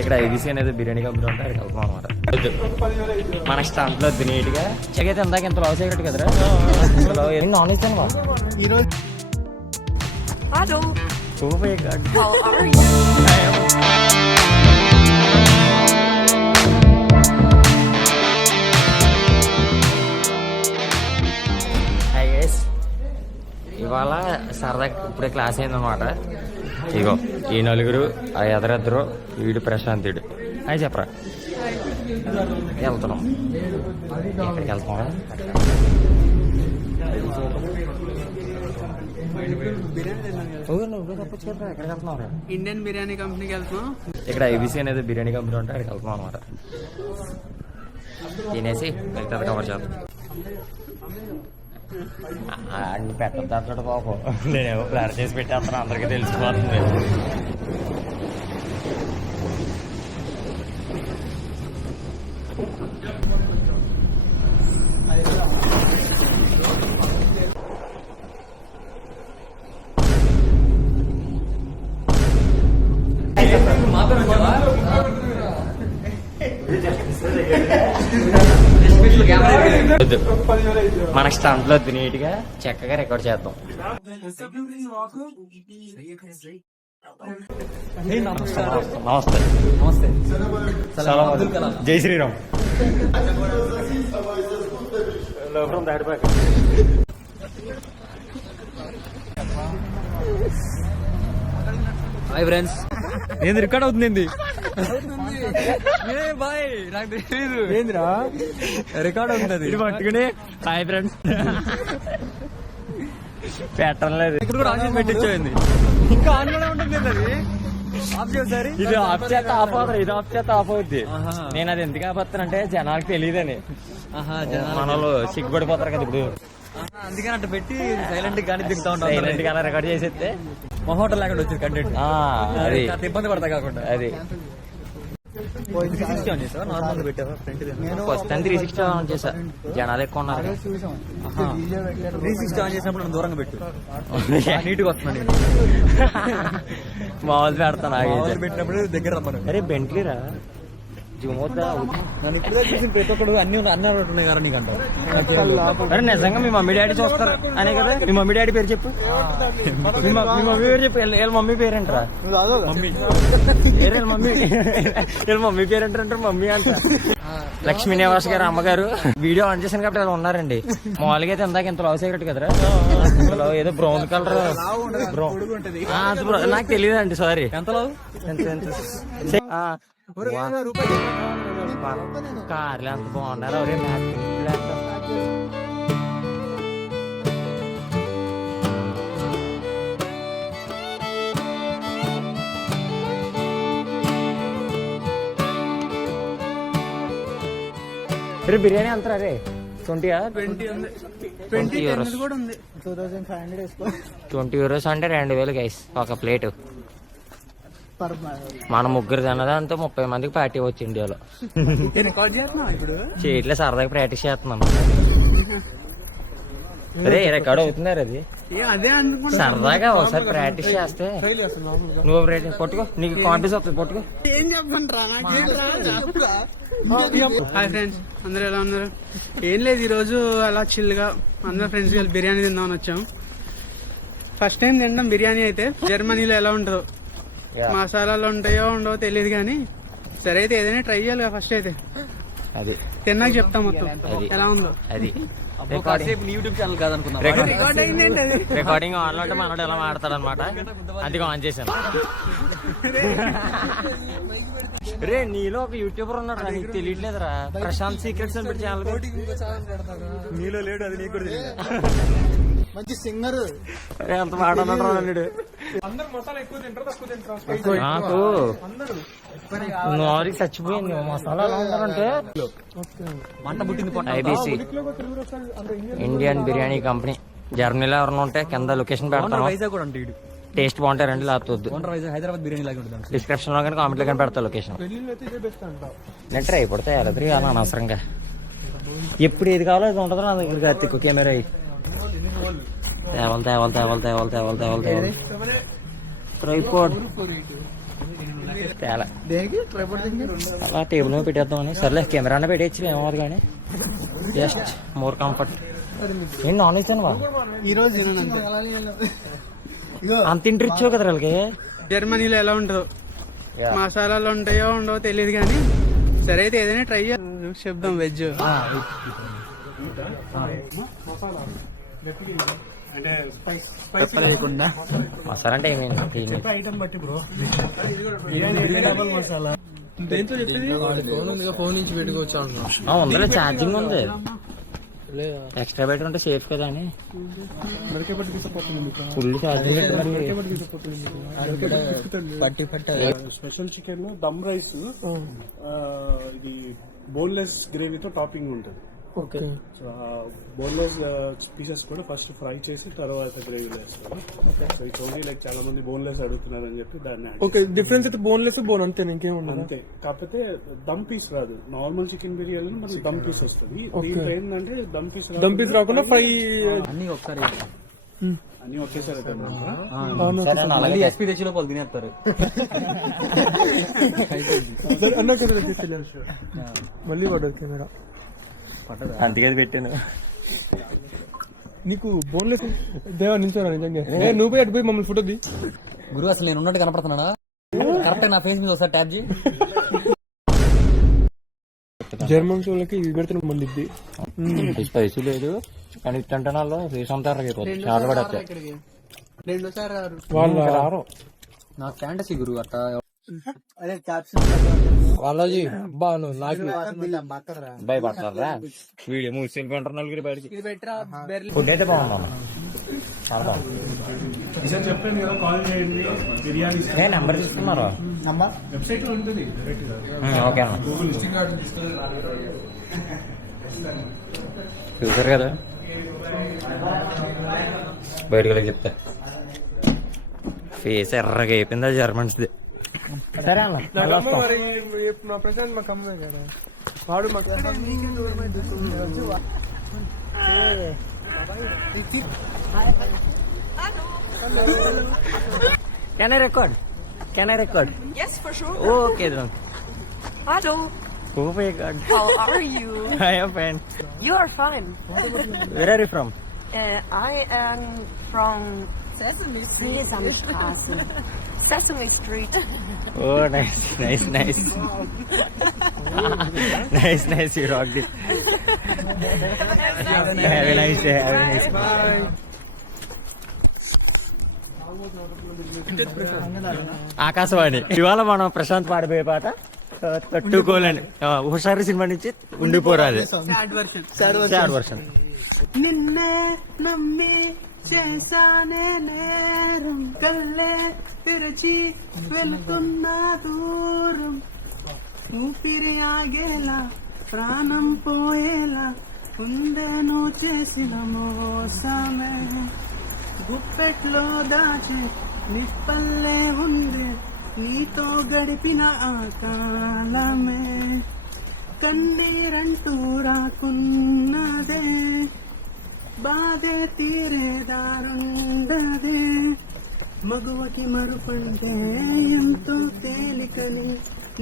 ఇక్కడ ఐబీసీ అనేది బిర్యానీ కంపెనీ ఉంటే అక్కడికి వెళ్తాం అనమాట. మన స్టాంట్లో నీట్గా చెకైతే ఇందాక ఇంత లాస్ అయ్యేటట్టు కదరా. నాన్ వెజ్ తినవా ఈరోజు? ఇవాళ సరదాగా ఇప్పుడే క్లాస్ అయిందనమాట. ఇగో ఈ నలుగురు, ఆ ఎదరిద్దరు, వీడు ప్రశాంతుడు. అవి చెప్పరా వెళ్తున్నాం. ఎక్కడికి వెళ్తున్నాం? ఎక్కడికి వెళ్తున్నాం? ఇండియన్ బిర్యానీ కంపెనీకి వెళ్తున్నాం. ఇక్కడ ఐబీసీ అనేది బిర్యానీ కంపెనీ ఉంటే అక్కడికి వెళ్తున్నాం అనమాట. తినేసి మిగతా కవర్ చేద్దాం. అన్ని పెట్టద్దు అంటాడు పాపం. నేనేమో ప్లాన్ చేసి పెట్టేస్తాను, అందరికీ తెలిసిపోతుంది. మన స్టంట్లో నీట్గా చక్కగా రికార్డ్ చేద్దాం. నమస్తే. నమస్తే. జై శ్రీరామ్. Hi friends. ఏంది రికార్డ్ అవుతుంది? బాయ్ నాకు తెలీదు. ఏందిరా రికార్డ్ అవుతుంది ఇది పట్టుకుని. Hi friends. పెట్టలేదు, ఇక్కడ కూడా ఆన్ పెట్టించోయింది. ఇంకా ఆన్లోనే ఉంటుంది అది. ఇది ఆఫ్ చేత ఆఫ్ అవుతుంది, ఇది ఆఫ్ చేత ఆఫ్ అవుద్ది. నేను అది ఎందుకు ఆపత్తానంటే జనాలకు తెలియదని. మనలో సిగ్గుపడిపోతారు కదా ఇప్పుడు, అందుకని అట్లా పెట్టి సైలెంట్ గానీ దిగుతా ఉంటాం. సైలెంట్ గా రికార్డ్ చేసేస్తే మా హోటల్ లేకుండా వచ్చింది కంటెంట్. అది ఇబ్బంది పడతా కాకుండా. అది ఫస్ట్ 360 ఆన్ చేసా, జనాలు ఎక్కువ ఉన్నారు. 360 ఆన్ చేసినప్పుడు నన్ను దూరంగా పెట్టు, నీట్గా వస్తున్నాను నేను. మామూలు పెడతాను, పెట్టినప్పుడు దగ్గర రమ్మను. అరే బెంట్లీరా నన్ను ఇప్పుడే చూసి ప్రతి ఒక్కడు అన్ని ఉంటున్నాయి కదా నీకు అంటారు. అరే నిజంగా మీ మమ్మీ డాడీ చూస్తారు అనే కదా. మీ మమ్మీ డాడీ పేరు చెప్పు. మీ మమ్మీ పేరు చెప్పు. వీళ్ళ మమ్మీ పేరేంటరా? మమ్మీ. వీళ్ళ మమ్మీ పేరేంటారంటారు? మమ్మీ అంట. లక్ష్మీ నివాస్ గారు అమ్మగారు వీడియో ఆన్ చేశాను కాబట్టి అలా ఉన్నారండి. మామూలుగా అయితే ఇందాక ఇంత లాస్ అయ్యేటట్టు కదరా. ఏదో బ్రౌన్ కలర్ నాకు తెలియదు అండి, సారీ. ఎంతలో కార్లు ఎంత బాగున్నారు. రే బిర్యానీ అంటారా? రే 20 euros అంటే 2000 గైస్ ఒక ప్లేట్. మన ముగ్గురు తిన్నదంతా 30 మందికి పార్టీ వచ్చి ఇండియాలో. చేయట్లే, సరదాగా ప్రాక్టీస్ చేస్తున్నాను. అదే రికార్డ్ అవుతున్నారు. అది సరదాగా ఒకసారి ప్రాక్టీస్ చేస్తే నువ్వు ప్రాక్టీస్ పట్టుకో, నీకు కాంపిటీస్ వస్తుంది. పట్టుకో. హాయ్ ఫ్రెండ్స్, అందరూ ఎలా ఉన్నారు? ఏం లేదు, ఈరోజు అలా చిల్ గా అందరూ ఫ్రెండ్స్ కలిసి బిర్యానీ తిందామని వచ్చాం. ఫస్ట్ టైం తింటాం బిర్యానీ. అయితే జర్మనీలో ఎలా ఉంటుందో, మసాలాలు ఉంటాయో ఉండవో తెలియదు కానీ, సరే అయితే ఏదైనా ట్రై చేయాలి ఫస్ట్. అయితే అది తిన్నాక చెప్తాం మొత్తం ఎలా ఉందో. అది యూట్యూబ్ ఛానల్ కాదనుకున్నా, రికార్డింగ్ ఆన్ లో మనోడు ఎలా మాడతాడు అనమాట. అందుకే ఆన్ చేశాను. రే నీలో ఒక యూట్యూబర్ ఉన్నాడు, నీకు తెలియట్లేదురా. ప్రశాంత్ సీక్రెట్స్ అని పెట్టి ఛానల్. నీలో లేడు, అది నీకు కూడా తెలియదు. మంచి సింగర్. ఎంత మాట్లాడు అన్నాడు. నాకు నోరికి చచ్చిపోయింది మసాలా ఎలా ఉన్నారంటే. ఐబీసీ ఇండియన్ బిర్యానీ కంపెనీ జర్మనీలో ఎవరైనా ఉంటే కింద లొకేషన్ పెడతాను. టేస్ట్ బాగుంటాయి రండి, లేకపోతే హైదరాబాద్ బిర్యానీ డిస్క్రిప్షన్ లో కానీ కామెంట్ లో కానీ పెడతా లొకేషన్. నేను ట్రై పడితే ఎలద్రి అలా అనవసరంగా. ఎప్పుడు ఏది కావాలో అది ఉంటుందో నా దగ్గర. కార్తీక్ కెమెరా తేవాలి ట్రైపాడ్. తేలా అలా టేబుల్ మీద పెట్టేద్దామని. సర్లే కెమెరా అన్న పెట్టేచ్చు ఏమవుతుంది కానీ జస్ట్ మోర్ కంఫర్ట్. ఏం నాన్ వెజ్ అనవా ఈ రోజు అంత ఇంట్రెస్ట్ ఇచ్చావు కదా వాళ్ళకి. జర్మనీలో ఎలా ఉంటుందో, మసాలాలు ఉంటాయో ఉండవో తెలియదు కానీ సరే అయితే ఏదైనా ట్రై చెప్దాం. వెజ్ లేకుండా మసాలా అంటే ఏమైంది ఫోన్ నుంచి పెట్టుకోవచ్చు. ఉందిలే ఛార్జింగ్ ఉంది. ఎక్స్ట్రా బెటర్ ఉంటే సేఫ్ కదా అని full charging. Special chicken dum rice, ఇది బోన్లెస్ గ్రేవీతో టాపింగ్ ఉంటుంది. సో బోన్లెస్ పీసెస్ కూడా ఫస్ట్ ఫ్రై చేసి తర్వాత గ్రేవీలో వేస్తారు. సో ఇట్స్ ఓన్లీ లైక్ చాలా మంది బోన్లెస్ అడుగుతున్నారు అని చెప్పి దాన్ని డిఫరెన్స్ అయితే బోన్లెస్ బోన్ అంతే, ఇంకేం అంతే. కాకపోతే దమ్ పీస్ రాదు. నార్మల్ చికెన్ బిర్యానీ మనకి దమ్ పీస్ వస్తుంది. దీంట్లో ఏంటంటే దమ్ పీస్ రాకుండా ఫ్రై అన్ని ఒకసారి అన్ని ఒకేసారి మళ్ళీ ఎస్పీ తెచ్చిలో పలు తినేస్తారు. మళ్ళీ పడదు కెమెరా, అందుకే పెట్టాను. నీకు బోన్లెస్ దేవా నించోరా నిజంగా. నువ్వు పోయి అటు పోయి మమ్మల్ని ఫోటో ది. గురు అసలు నేను ఉన్నట్టు కనపడుతున్నాడా? కరెక్ట్ నా ఫేస్ మీద ఒకసారి ట్యాప్ చేయి. జర్మన్ వాళ్ళకి ఇది పెడుతున్న మంది స్పైసీ లేదు కానీ ఇట్టంటే వాళ్ళు ఫేస్ అంతా చాలా పడతాయి. వాళ్ళు రారు. నాకు ఫ్యాంటసీ గురు అట్ట వాళ్ళది బాను నాకు భయపడతారా వీడియో మూసి వెళ్ళిపోంటారు నలుగురి బయటికి. ఫుడ్ అయితే బాగుందా? చాలా బాగుంది. చెప్పాను కదా, కాల్ చేయండి. బిర్యానీ నెంబర్ తీసుకున్నారు వెబ్సైట్ లో ఉంటుంది. ఓకే అన్న చూసారు కదా బయటకు వెళ్ళి చెప్తా. ఫేస్ ఎర్రగా అయిపోయింది అది జర్మన్స్ది. సరే అన్న మా ప్రశాంత్ మాకు అమ్మాయి కదా వాడు మాకు Can I record? Can I record? Yes, for sure. Okay then. Hello. Oh my god. How are you? I am fine. You are fine. Where are you from? I am from Sesamstraße. Sesame Street. Oh nice, nice, nice. Nice, nice, you rocked it. Have a nice day, have a nice day. Bye. Akashvani ఇవాళ మనం ప్రశాంత్ పాడిపోయే పాట తట్టుకోలేని హుషారు cinema నుంచి ఉండిపోరాది sad version. నిన్నే నమ్మి చేశానే నేరం, కళ్ళే తెరచి వెళ్తున్నా దూరం, ఊపిరి ఆగేలా ప్రాణం పోయేలా ఉందే నువ్వు చేసిన మోసమే, గుప్పెట్లో దాచే నిప్పల్లే ఉంది నీతో గడిపిన ఆ కాలమే, కన్నీరంటూ రాకున్నదే బాధే తీరేదారుండదే, మగువకి మరుపంటే ఎంతో తేలికని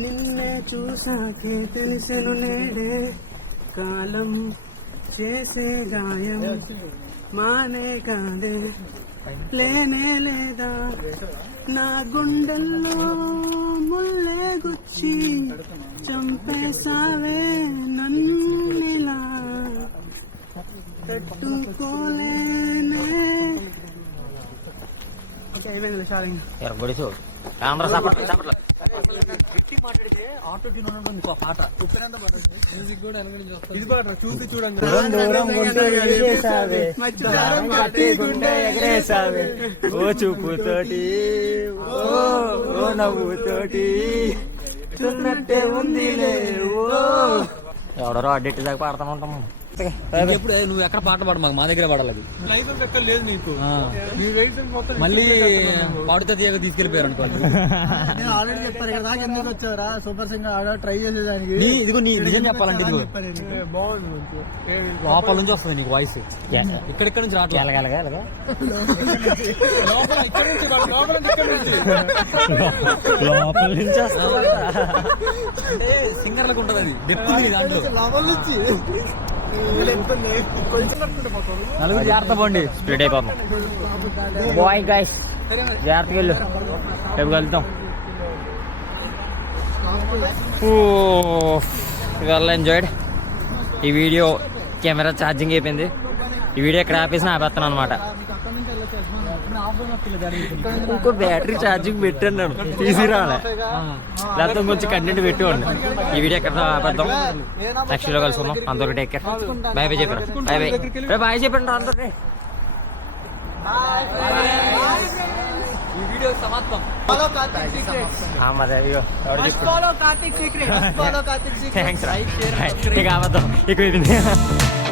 నిన్నే చూసాకే తెలిసెను నేడే, కాలం చేసే గాయం మానే కాదే లేనే లేదా, నా గుండెల్లో ముల్లే గుచ్చి చంపేసావే నన్నిలా, తట్టుకోలేనే. ఎరగొడిచు ఆంధ్ర సపట్లు సపట్లు ఎగరేసావే ఓ చూపుతోటి ఓ నవ్వుతోటి తున్నట్టే ఉంది ఎవడరో అడ్డెట్టి దాకా పాడుతూ ఉంటాము. జాగ్రత్తగా ఎప్పుడు నువ్వు ఎక్కడ పాట పాడు మాకు మా దగ్గర పాడాలి లైసెన్స్ ఎక్కడ లేదు నీకు నీ లైసెన్స్ మొత్తం మళ్ళీ పాడుతా తీయగా తీసుకెళ్ళిపోయారు అనుకోవాలి నేను ఆల్రెడీ చెప్పాను ఇక్కడ దాకా ఎందుకు వచ్చారా సూపర్ సింగర్ ఆడ ట్రై చేసేదానికి ఇదిగో నీ నిజం చెప్పాలంటే ఇదిగో బాగుంది లోపల నుంచి వస్తుంది నీకు వాయిస్ ఇక్కడిక్కడ నుంచి రావట్లేదు ఎలాగలగా లోపల ఇక్కడ నుంచి లోపల నుంచి ఇక్కడ నుంచి లోపల నుంచి అంటే సింగర్లకు ఉంటుంది అది డెప్త్ దాంట్లో లోపల నుంచి కొంచెం నలుగురు జాగ్రత్త పోండి స్ప్లిట్ అయిపోతాం బాయ్ గైస్ జాగ్రత్తగా వెళ్ళు రేపు కలుద్దాం వెల్ ఎంజాయ్డ్ ఈ వీడియో కెమెరా ఛార్జింగ్ అయిపోయింది ఈ వీడియో ఎక్కడ ఆపేసి ఆపేస్తాను అనమాట ఇంకో బ్యాటరీ ఛార్జింగ్ పెట్టాను నేను తీసుకురాలే లేకపోతే కొంచెం కంటెంట్ పెట్టేవాడిని ఈ వీడియో ఎక్కడ ఆపేద్దాం నెక్స్ట్ వీడియో కలుసుకుందాం అందరూ టేక్ కేర్ బాయ్ బాయ్ చెప్పారు బాయ్ బాయ్ బాయ్ చెప్పండి అందరికీ ఈ వీడియో సమాప్తం మరి అయ్యో Follow Karthik Secrets. థ్యాంక్స్ ఇక ఆపేద్దాం ఎక్కువ